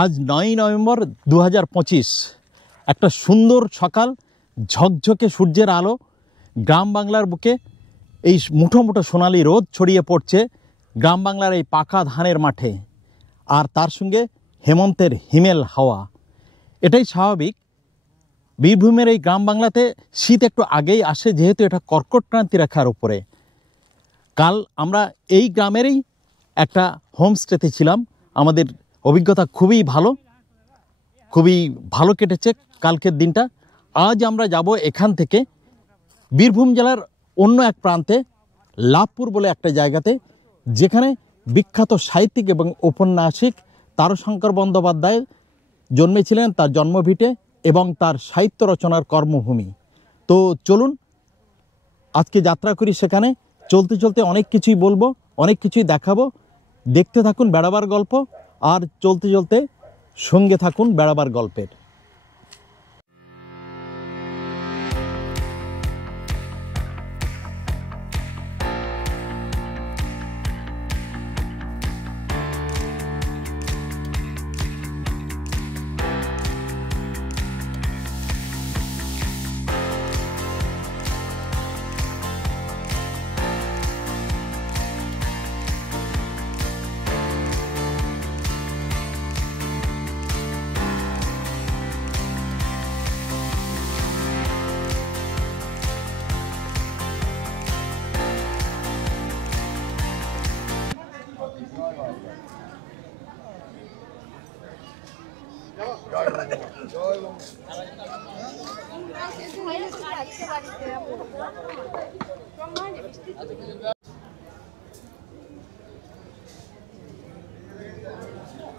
आज 9 নভেম্বর 2025 একটা সুন্দর সকাল, ঝকঝকে সূর্যের আলো, গ্রাম বাংলার বুকে এই মুঠো মুঠো সোনালি রোদ ছড়িয়ে পড়ছে গ্রাম বাংলার এই পাকা ধানের মাঠে, আর তার সঙ্গে হেমন্তের হিমেল হাওয়া। এটাই স্বাভাবিক। বীরভূমের এই গ্রাম বাংলাতে শীত একটু আগেই আসে, যেহেতু এটা কর্কট ক্রান্তি রেখার উপরে। কাল আমরা এই গ্রামেরই একটা হোমস্টেতে ছিলাম। আমাদের অভিজ্ঞতা খুবই ভালো কেটেছে কালকের দিনটা। আজ আমরা যাব এখান থেকে বীরভূম জেলার অন্য এক প্রান্তে, লাভপুর বলে একটা জায়গাতে, যেখানে বিখ্যাত সাহিত্যিক এবং ঔপন্যাসিক তারাশঙ্কর বন্দ্যোপাধ্যায় জন্মেছিলেন, তার জন্মভিটে এবং তার সাহিত্য রচনার কর্মভূমি। তো চলুন আজকে যাত্রা করি সেখানে। চলতে চলতে অনেক কিছুই বলবো, অনেক কিছুই দেখাবো। দেখতে থাকুন বেড়াবার গল্প, আর চলতে চলতে সঙ্গে থাকুন বেড়াবার গল্পের।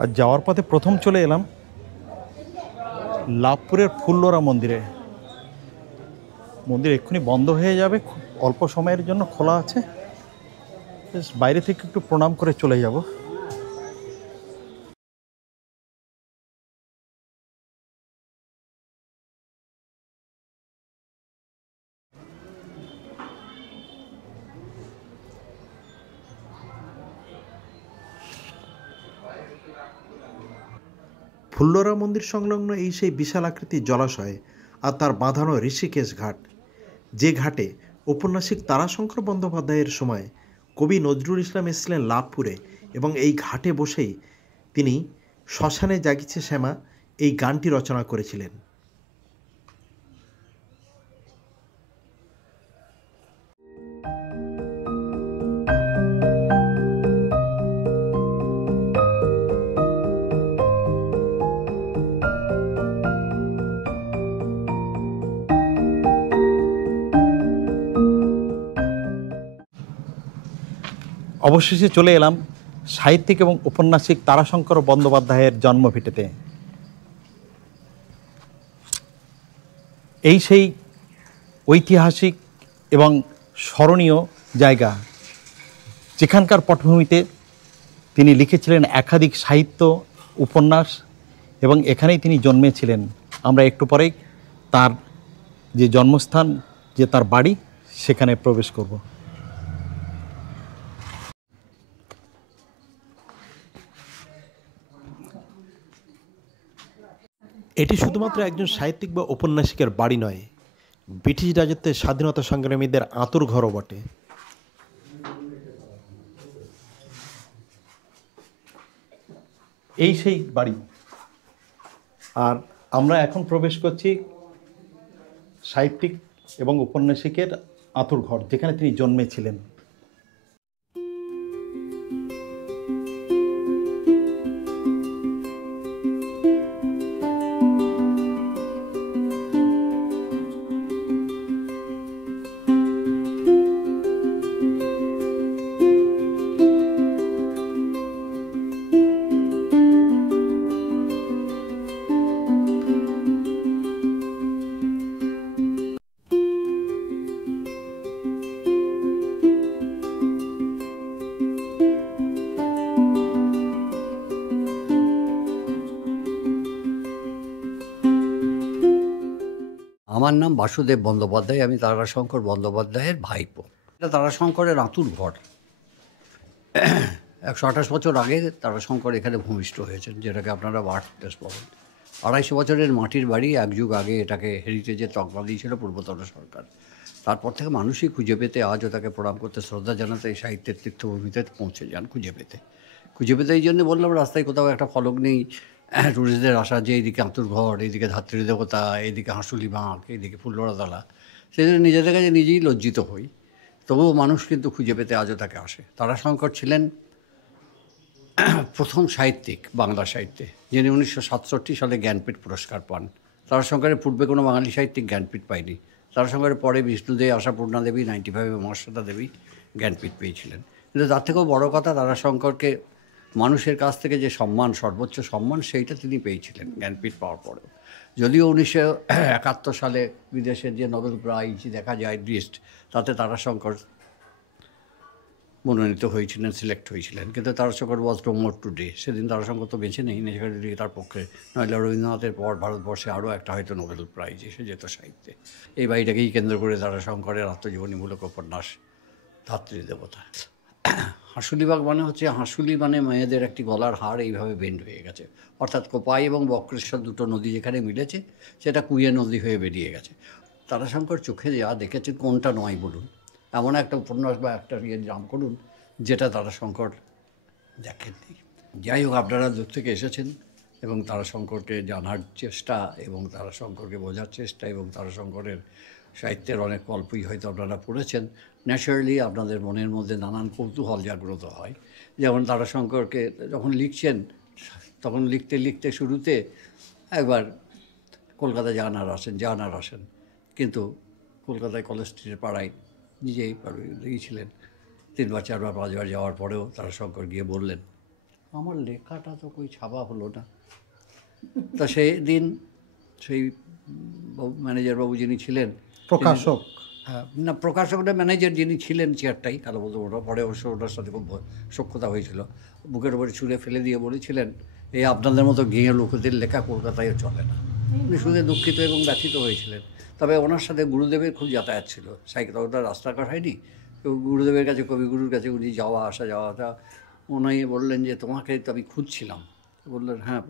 আর যাওয়ার পথে প্রথম চলে এলাম লাভপুরের ফুল্লরা মন্দিরে। মন্দির এক্ষুনি বন্ধ হয়ে যাবে, খুব অল্প সময়ের জন্য খোলা আছে। বাইরে থেকে একটু প্রণাম করে চলে যাব। ফুল্লরা মন্দির সংলগ্ন এই সেই বিশাল আকৃতির জলাশয় আর তার বাঁধানো ঋষিকেশ ঘাট, যে ঘাটে ঔপন্যাসিক তারাশঙ্কর বন্দ্যোপাধ্যায়ের সময় কবি নজরুল ইসলাম এসেছিলেন লাভপুরে, এবং এই ঘাটে বসেই তিনি শ্মশানে জাগিছে শ্যামা এই গানটি রচনা করেছিলেন। অবশেষে চলে এলাম সাহিত্যিক এবং ঔপন্যাসিক তারাশঙ্কর বন্দ্যোপাধ্যায়ের জন্মভিটেতে। এই সেই ঐতিহাসিক এবং স্মরণীয় জায়গা, যেখানকার পটভূমিতে তিনি লিখেছিলেন একাধিক সাহিত্য, উপন্যাস, এবং এখানেই তিনি জন্মেছিলেন। আমরা একটু পরেই তার যে জন্মস্থান, যে তার বাড়ি, সেখানে প্রবেশ করব। এটি শুধুমাত্র একজন সাহিত্যিক বা ঔপন্যাসিকের বাড়ি নয়, ব্রিটিশ রাজত্বের স্বাধীনতা সংগ্রামীদের আঁতুর ঘরও বটে। এই সেই বাড়ি। আর আমরা এখন প্রবেশ করছি সাহিত্যিক এবং ঔপন্যাসিকের আঁতুর ঘর, যেখানে তিনি জন্মেছিলেন। আমার নাম বাসুদেব বন্দ্যোপাধ্যায়, আমি তারাশঙ্কর বন্দ্যোপাধ্যায়ের ভাইপো। এটা তারাশঙ্করের আঁতুর ঘর। 128 বছর আগে তারাশঙ্কর এখানে ভূমিষ্ঠ হয়েছেন, যেটাকে আপনারা বার্থ প্লেস বলেন। 250 বছরের মাটির বাড়ি, এক যুগ আগে এটাকে হেরিটেজের তকমা দিয়েছিল পূর্বতন সরকার। তারপর থেকে মানুষই খুঁজে পেতে, আজও তাকে প্রণাম করতে, শ্রদ্ধা জানাতে এই সাহিত্যের তীর্থভূমিতে পৌঁছে যান খুঁজে পেতে। এই জন্য বললাম, রাস্তায় কোথাও একটা ফলক নেই টুরিস্টদের আসা, যে এইদিকে আঁতুরঘর, এইদিকে ধাত্রী দেবতা, এইদিকে হাঁসুলি বাঁক, এইদিকে ফুললড়াতলা। সেই জন্য নিজেদের কাছে নিজেই লজ্জিত হই। তবুও মানুষ কিন্তু খুঁজে পেতে আজও তাকে আসে। তারাশঙ্কর ছিলেন প্রথম সাহিত্যিক বাংলা সাহিত্যে, যিনি 1967 সালে জ্ঞানপীঠ পুরস্কার পান। তারাশঙ্করের পূর্বে কোনো বাঙালি সাহিত্যিক জ্ঞানপীঠ পায়নি। তারাশঙ্করের পরে বিষ্ণুদেব, আশাপূর্ণা দেবী, 95 মহাশ্বেতা দেবী জ্ঞানপীঠ পেয়েছিলেন। কিন্তু তার থেকেও বড় কথা, তারাশঙ্করকে মানুষের কাছ থেকে যে সম্মান, সর্বোচ্চ সম্মান, সেইটা তিনি পেয়েছিলেন জ্ঞানপীঠ পাওয়ার পরেও। যদিও 1971 সালে বিদেশের যে নোবেল প্রাইজ দেখা যায় লিস্ট, তাতে তারাশঙ্কর মনোনীত হয়েছিলেন, সিলেক্ট হয়েছিলেন, কিন্তু Tarashankar was no more today. সেদিন তারাশঙ্কর তো বেঁচে নেই, নেই তার পক্ষে, নইলে রবীন্দ্রনাথের পর ভারতবর্ষে আরও একটা হয়তো নোবেল প্রাইজ এসে যেত সাহিত্যে। এই বাড়িটাকেই কেন্দ্র করে তারাশঙ্করের আত্মজীবনীমূলক উপন্যাস ধাত্রী দেবতা। হাঁসুলিবাগ মানে হচ্ছে, হাঁসুলি মানে মেয়েদের একটি গলার হার এইভাবে বেন্ড হয়ে গেছে, অর্থাৎ কোপাই এবং বক্রেশ্বর দুটো নদী যেখানে মিলেছে সেটা কুইয়ে নদী হয়ে বেরিয়ে গেছে। তারাশঙ্কর চোখে যা দেখেছেন কোনটা নয় বলুন, এমন একটা উপন্যাস বা একটা নাম করুন যেটা তারাশঙ্কর দেখেননি। যাই হোক, আপনারা দূর থেকে এসেছেন এবং তারাশঙ্করকে জানার চেষ্টা এবং তারাশঙ্করকে বোঝার চেষ্টা এবং তারাশঙ্করের সাহিত্যের অনেক গল্পই হয়তো আপনারা পড়েছেন। ন্যাচারালি আপনাদের মনের মধ্যে নানান কৌতূহল জাগ্রত হয়। যেমন তারাশঙ্করকে যখন লিখছেন, তখন লিখতে লিখতে শুরুতে একবার কলকাতা যান আর আসেন, কিন্তু কলকাতায় কলেজ স্ট্রিটের পাড়ায় নিজেই লিখেছিলেন। 3 বার 4 বার 5 বার যাওয়ার পরেও তারাশঙ্কর গিয়ে বললেন, আমার লেখাটা তো কই ছাপা হলো না। তো সেই দিন সেই ম্যানেজার বাবু যিনি ছিলেন, প্রকাশক, না প্রকাশক না, ম্যানেজার যিনি ছিলেন চেয়ারটাই, কালো বলতে ওটা পরে অবশ্য ওটার সাথে খুব সখ্যতা হয়েছিল, বুকের উপরে ছুঁড়ে ফেলে দিয়ে বলেছিলেন, এই আপনাদের মতো গেঁয়ে লোকদের লেখা কলকাতায় চলে না। উনি শুধু দুঃখিত এবং ব্যথিত হয়েছিলেন। তবে ওনার সাথে গুরুদেবের খুব যাতায়াত ছিল, সাইকেল ওটা রাস্তাঘাট হয়নি, তো গুরুদেবের কাছে, কবিগুরুর কাছে উনি যাওয়াটা উনি বললেন যে তোমাকে তো আমি খুঁজছিলাম। বললেন, হ্যাঁ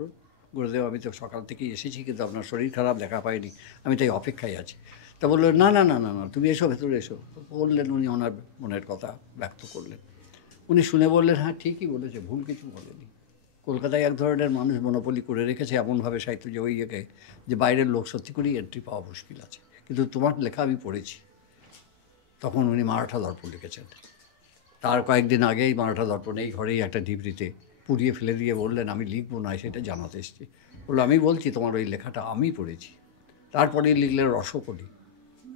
গুরুদেব, আমি তো সকাল থেকেই এসেছি, কিন্তু আপনার শরীর খারাপ, দেখা পাইনি, আমি তাই অপেক্ষায় আছি। তা বললেন, না না না না না তুমি এসো, ভেতরে এসো। বললেন, উনি ওনার মনের কথা ব্যক্ত করলেন। উনি শুনে বললেন, হ্যাঁ ঠিকই বলেছে, ভুল কিছু বলেনি। কলকাতায় এক ধরনের মানুষ মনোপলি করে রেখেছে এমনভাবে সাহিত্য যে ওই ইয়েকে, যে বাইরের লোক সত্যি করেই এন্ট্রি পাওয়া মুশকিল আছে, কিন্তু তোমার লেখা আমি পড়েছি। তখন উনি মারাঠা দর্পণ লিখেছেন। তার কয়েকদিন আগেই মারাঠা দর্পণ এই ঘরেই একটা ডিবরিতে পুড়িয়ে ফেলে দিয়ে বললেন, আমি লিখবো না, সেটা জানাতে এসেছি। বললো, আমি বলছি তোমার ওই লেখাটা আমি পড়েছি। তারপরে লিখলেন রসকলি।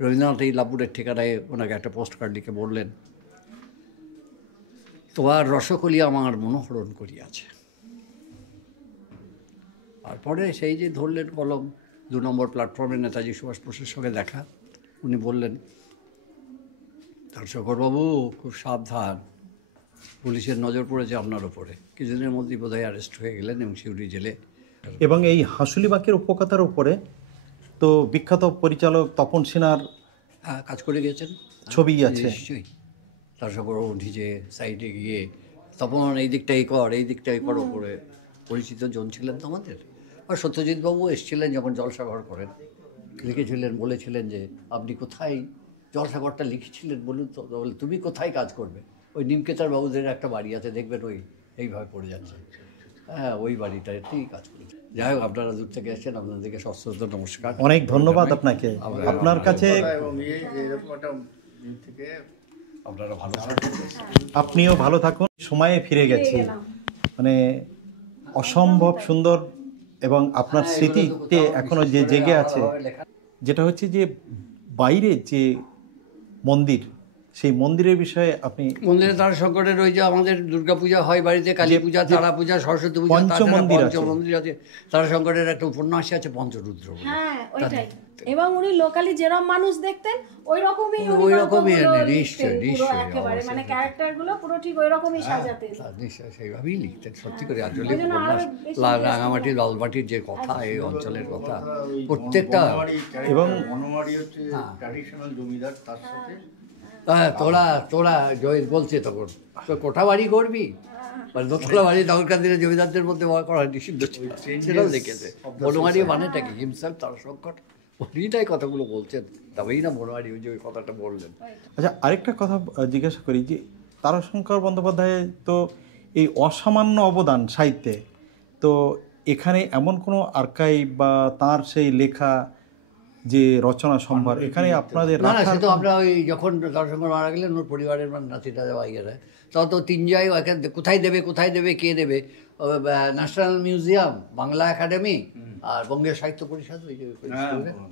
রবীন্দ্রনাথ এই লাভপুরের ঠিকানায় ওনাকে একটা পোস্ট কার্ড লিখে বললেন, তোমার রসকলি আমার মনোহরণ করিয়াছে। তারপরে সেই যে ধরলেন কলম, 2 নম্বর প্ল্যাটফর্মে নেতাজি সুভাষ বোসের সঙ্গে দেখা। উনি বললেন, তারাশঙ্করবাবু খুব সাবধান, পুলিশের নজর পড়েছে আপনার ওপরে। কিছুদিনের মধ্যেই বোধহয় অ্যারেস্ট হয়ে গেলেন এবং সিউড়ি জেলে। এবং এই হাঁসুলিবাগের উপকথার উপরে তো বিখ্যাত পরিচালক তপন সিনহার কাজ করে গেছেন, ছবি আছে নিশ্চয়ই। তারাশঙ্করবাবু নিজে সাইডে গিয়ে, তখন এই দিকটাই কর, এই দিকটাই করো করে পরিচিত জন ছিলেন তো আমাদের। আর সত্যজিৎবাবু এসেছিলেন যখন জলসাঘর করেন, লিখেছিলেন, বলেছিলেন যে আপনি কোথায় জলসাঘরটা লিখেছিলেন বলুন তো। বলে, তুমি কোথায় কাজ করবে? ওই নিমকেতার বাবুদের একটা বাড়ি আছে, দেখবেন ওই এইভাবে পড়ে যাচ্ছে, হ্যাঁ ওই বাড়িটাতেই কাজ করেছে। যাই হোক, আপনারা দূর থেকে এসেছেন, আপনাদেরকে সশ্রদ্ধ নমস্কার, অনেক ধন্যবাদ আপনাকে। আপনার কাছে আপনারা ভালো, আপনিও ভালো থাকুন। সময়ে ফিরে গেছি, মানে অসম্ভব সুন্দর, এবং আপনার স্মৃতিতে এখনো যে জেগে আছে, যেটা হচ্ছে যে বাইরে যে মন্দির, সেই মন্দিরের বিষয়ে আপনি, মন্দিরে তারাশঙ্করের ওই যে আমাদের দুর্গাপূজা হয় বাড়িতে, কালী পূজা, তারা পূজা, সরস্বতী পূজা, পঞ্চমন্দির আছে। তারাশঙ্করের একটা উপন্যাস আছে পঞ্চরুদ্র, হ্যাঁ ওইটাই। এবং উনি লোকালি যেরকম মানুষ দেখতেন ওই রকমই নিশ্চয়ই একেবারে, মানে ক্যারেক্টারগুলো পুরো ঠিক ওই রকমই সাজাতেন, নিশ্চয়ই সেইভাবেই লিখতেন। সত্যি করে আঞ্চলিক উপন্যাস, রাঙামাটি, লালবাটির যে কথা, এই অঞ্চলের কথা প্রত্যেকটা, এবং বনমালী হচ্ছে ট্র্যাডিশনাল জমিদার, তার সাথে তোরা জয় বলছে তখন, তো কোঠা বাড়ি করবি, মানে দোতলা বাড়ি তখনকার দিনে জমিদারদের মধ্যে করা নিষিদ্ধ ছিল, সেটাও দেখেছে। বনমালী মানেটা কি হিমসেলফ তারাশঙ্কর, উনিটাই কথাগুলো বলছেন, তবেই না বনমালী ওই যে ওই কথাটা বললেন। আচ্ছা, আরেকটা কথা জিজ্ঞাসা করি যে তারাশঙ্কর বন্দ্যোপাধ্যায় তো এই অসামান্য অবদান সাহিত্যে, তো এখানে এমন কোনো আর্কাইভ বা তার সেই লেখা যে রচনা সম্ভার এখানে আপনাদের না, সে তো আমরা ওই যখন তারাশঙ্কর মারা গেলেন ওর পরিবারের নাতিটা দেওয়া গেলে তখন তো 3 জায়গায় কোথায় দেবে কে দেবে, ন্যাশনাল মিউজিয়াম, বাংলা একাডেমি আর বঙ্গীয় সাহিত্য পরিষদ,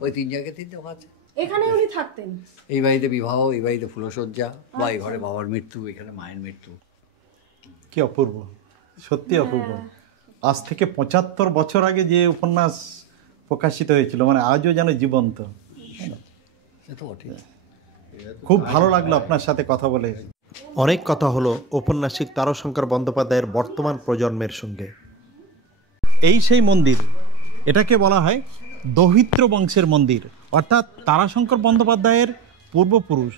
ওই 3 জায়গাতেই দেওয়া আছে। এখানে উনি থাকতেন, এই বাড়িতে বিবাহ, এই বাড়িতে ফুলশয্যা, বা এই ঘরে বাবার মৃত্যু, এখানে মায়ের মৃত্যু। কি অপূর্ব, সত্যি অপূর্ব। আজ থেকে 75 বছর আগে যে উপন্যাস প্রকাশিত হয়েছিল, মানে আজও যেন জীবন্ত। সে তো বটে। খুব ভালো লাগলো আপনার সাথে কথা বলে। অনেক কথা হলো ঔপন্যাসিক তারাশঙ্কর বন্দ্যোপাধ্যায়ের বর্তমান প্রজন্মের সঙ্গে। এই সেই মন্দির, এটাকে বলা হয় দৌহিত্র বংশের মন্দির, অর্থাৎ তারাশঙ্কর বন্দ্যোপাধ্যায়ের পূর্বপুরুষ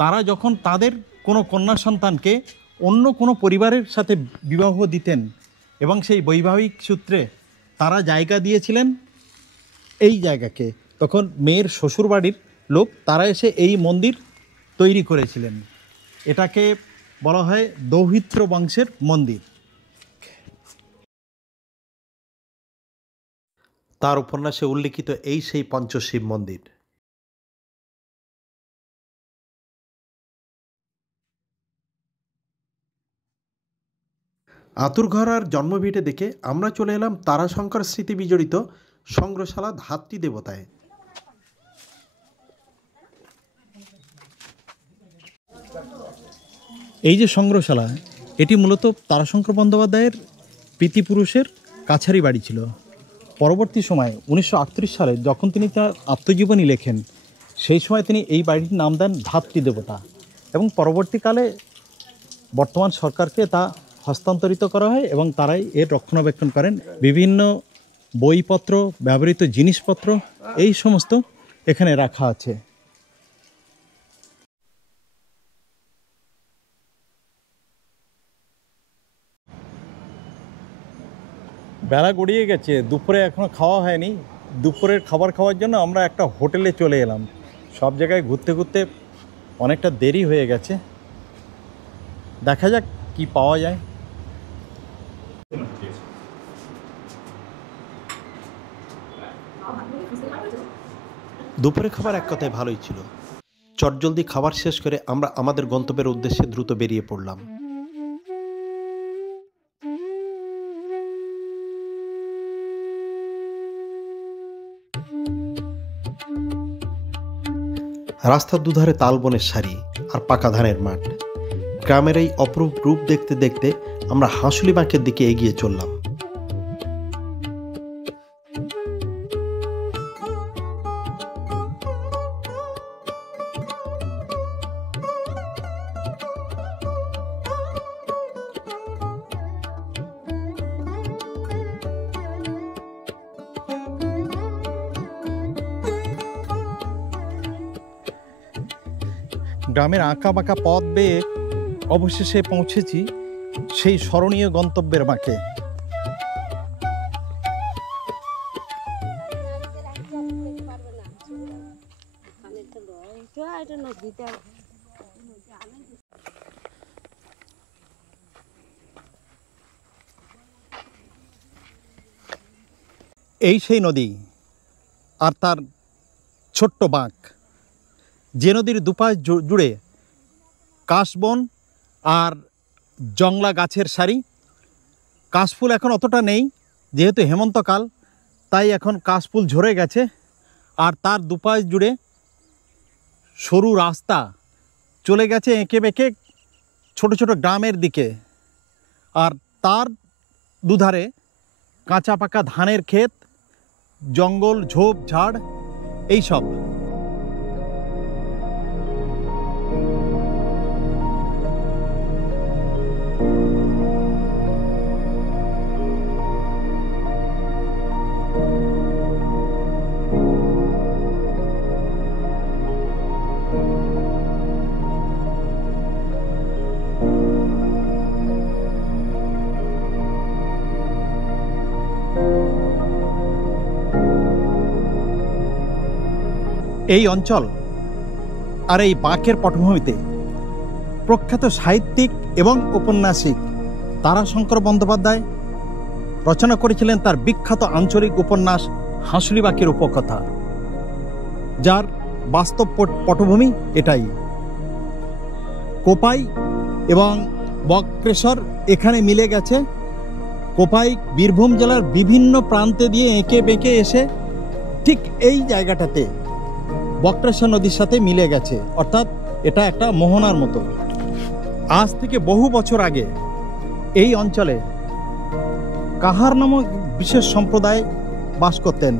তারা যখন তাদের কোনো কন্যা সন্তানকে অন্য কোনো পরিবারের সাথে বিবাহ দিতেন এবং সেই বৈবাহিক সূত্রে তারা জায়গা দিয়েছিলেন এই জায়গাকে, তখন মেয়ের শ্বশুরবাড়ির লোক তারা এসে এই মন্দির তৈরি করেছিলেন। এটাকে বলা হয় দৌহিত্র বংশের মন্দির। তার উপন্যাসে উল্লেখিত এই সেই পঞ্চশিব মন্দির। আতুরঘর আর জন্মভিটে দেখে আমরা চলে এলাম তারাশঙ্কর স্মৃতি বিজড়িত সংগ্রহশালা ধাত্রী দেবতায়। এই যে সংগ্রহশালা, এটি মূলত তারাশঙ্কর বন্দ্যোপাধ্যায়ের পিতৃপুরুষের কাছারি বাড়ি ছিল। পরবর্তী সময়ে 1938 সালে যখন তিনি তার আত্মজীবনী লেখেন, সেই সময় তিনি এই বাড়ির নাম দেন ধাত্রী দেবতা, এবং পরবর্তীকালে বর্তমান সরকারকে তা হস্তান্তরিত করা হয় এবং তারাই এর রক্ষণাবেক্ষণ করেন। বিভিন্ন বইপত্র, ব্যবহৃত জিনিসপত্র এই সমস্ত এখানে রাখা আছে। বেলা গড়িয়ে গেছে, দুপুরে এখনও খাওয়া হয়নি। দুপুরের খাবার খাওয়ার জন্য আমরা একটা হোটেলে চলে এলাম। সব জায়গায় ঘুরতে ঘুরতে অনেকটা দেরি হয়ে গেছে, দেখা যাক কি পাওয়া যায়। দুপুরে খাবার এক কথায় ভালোই ছিল। চটজলদি খাবার শেষ করে আমরা আমাদের গন্তব্যের উদ্দেশ্যে দ্রুত বেরিয়ে পড়লাম। রাস্তার দুধারে তালবনের সারি আর পাকা ধানের মাঠ। গ্রামের এই অপরূপ রূপ দেখতে দেখতে আমরা হাঁসুলি বাঁকের দিকে এগিয়ে চললাম। গ্রামের আঁকা বাঁকা পথ বেয়ে অবশেষে পৌঁছেছি সেই স্মরণীয় গন্তব্যের বাঁকে। এই সেই নদী আর তার ছোট্ট বাঁক, যে নদীর দুপাশ জুড়ে কাশবন আর জংলা গাছের সারি। কাশফুল এখন অতটা নেই, যেহেতু হেমন্তকাল, তাই এখন কাশফুল ঝরে গেছে। আর তার দুপাশ জুড়ে সরু রাস্তা চলে গেছে এঁকে বেঁকে ছোট ছোট গ্রামের দিকে। আর তার দুধারে কাঁচা পাকা ধানের ক্ষেত, জঙ্গল, ঝোপ ঝাড় এইসব। এই অঞ্চল আর এই বাঁকের পটভূমিতে প্রখ্যাত সাহিত্যিক এবং ঔপন্যাসিক তারাশঙ্কর বন্দ্যোপাধ্যায় রচনা করেছিলেন তার বিখ্যাত আঞ্চলিক উপন্যাস হাঁসুলিবাঁকের উপকথা, যার বাস্তব পটভূমি এটাই। কোপাই এবং বক্রেশ্বর এখানে মিলে গেছে। কোপাই বীরভূম জেলার বিভিন্ন প্রান্তে দিয়ে এঁকে বেঁকে এসে ঠিক এই জায়গাটাতে বক্রেশ্বর নদীর সাথে মিলে গেছে, অর্থাৎ এটা একটা মোহনার মতো। আজ থেকে বহু বছর আগে এই অঞ্চলে কাহার নামক বিশেষ সম্প্রদায় বাস করতেন।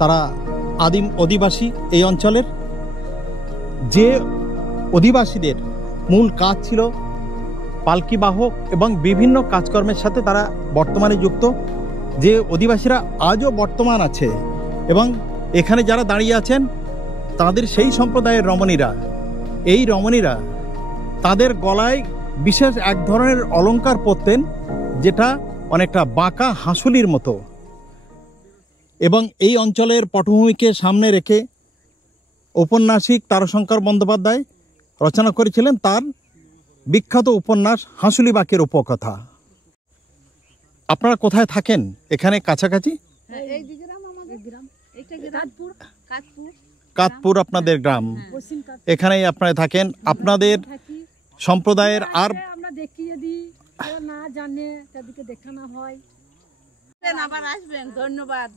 তারা আদিম অধিবাসী এই অঞ্চলের। যে অধিবাসীদের মূল কাজ ছিল পালকি বাহক এবং বিভিন্ন কাজকর্মের সাথে তারা বর্তমানে যুক্ত, যে অধিবাসীরা আজও বর্তমান আছে এবং এখানে যারা দাঁড়িয়ে আছেন তাদের সেই সম্প্রদায়ের রমণীরা। এই রমণীরা তাদের গলায় বিশেষ এক ধরনের অলংকার পরতেন, যেটা অনেকটা বাঁকা হাঁসুলির মতো। এবং এই অঞ্চলের পটভূমিকে সামনে রেখে ঔপন্যাসিক তারাশঙ্কর বন্দ্যোপাধ্যায় রচনা করেছিলেন তার বিখ্যাত উপন্যাস হাঁসুলিবাঁকের উপকথা। আপনারা কোথায় থাকেন? এখানে কাছাকাছি কাতপুর আপনাদের গ্রাম, এখানেই আপনারা থাকেন। আপনাদের সম্প্রদায়ের আর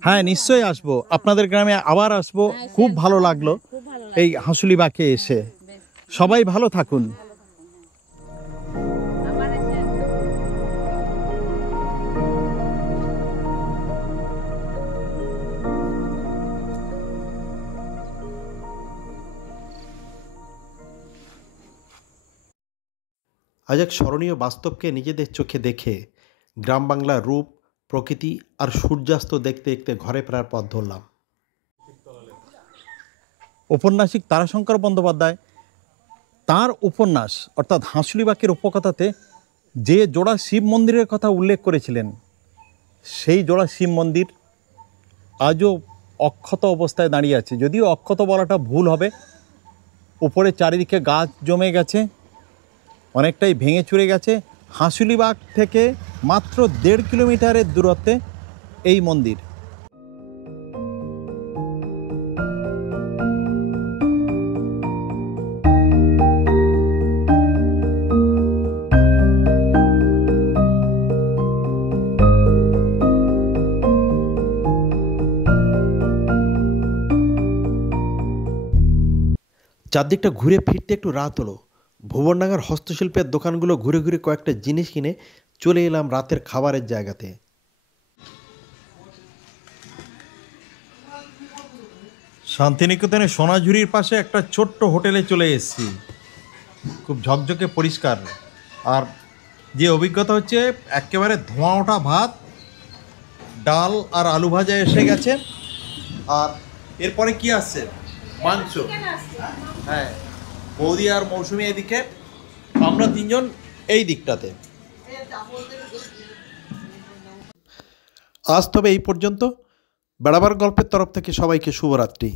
হ্যাঁ, নিশ্চয়ই আসবো, আপনাদের গ্রামে আবার আসবো। খুব ভালো লাগলো এই হাঁসুলিবাঁকে এসে। সবাই ভালো থাকুন। আজ এক স্মরণীয় বাস্তবকে নিজেদের চোখে দেখে গ্রাম বাংলার রূপ, প্রকৃতি আর সূর্যাস্ত দেখতে দেখতে ঘরে ফেরার পথ ধরলাম। ঔপন্যাসিক তারাশঙ্কর বন্দ্যোপাধ্যায় তার উপন্যাস অর্থাৎ হাঁসুলিবাঁকের উপকথাতে যে জোড়া শিব মন্দিরের কথা উল্লেখ করেছিলেন, সেই জোড়া শিব মন্দির আজও অক্ষত অবস্থায় দাঁড়িয়ে আছে। যদিও অক্ষত বলাটা ভুল হবে, উপরে চারিদিকে গাছ জমে গেছে, অনেকটাই ভেঙে চুরে গেছে। হাঁসুলিবাঁক থেকে মাত্র 1.5 কিলোমিটারের দূরত্বে এই মন্দির। চারদিকটা ঘুরে ফিরতে একটু রাত হলো। ভুবনডাঙ্গার হস্তশিল্পের দোকানগুলো ঘুরে ঘুরে কয়েকটা জিনিস কিনে চলে এলাম রাতের খাবারের জায়গাতে। শান্তিনিকেতনের সোনাঝুরির পাশে একটা ছোট্ট হোটেলে চলে এসেছি। খুব ঝকঝকে পরিষ্কার, আর যে অভিজ্ঞতা হচ্ছে একেবারে ধোঁয়া ওঠা ভাত, ডাল আর আলু ভাজা এসে গেছে। আর এরপরে কি আসছে? মাংস। হ্যাঁ, বৌদি আর মৌসুমি এদিকে, আমরা তিনজন এই দিকটাতে। আজ তবে এই পর্যন্ত। বেড়াবার গল্পের তরফ থেকে সবাইকে শুভরাত্রি।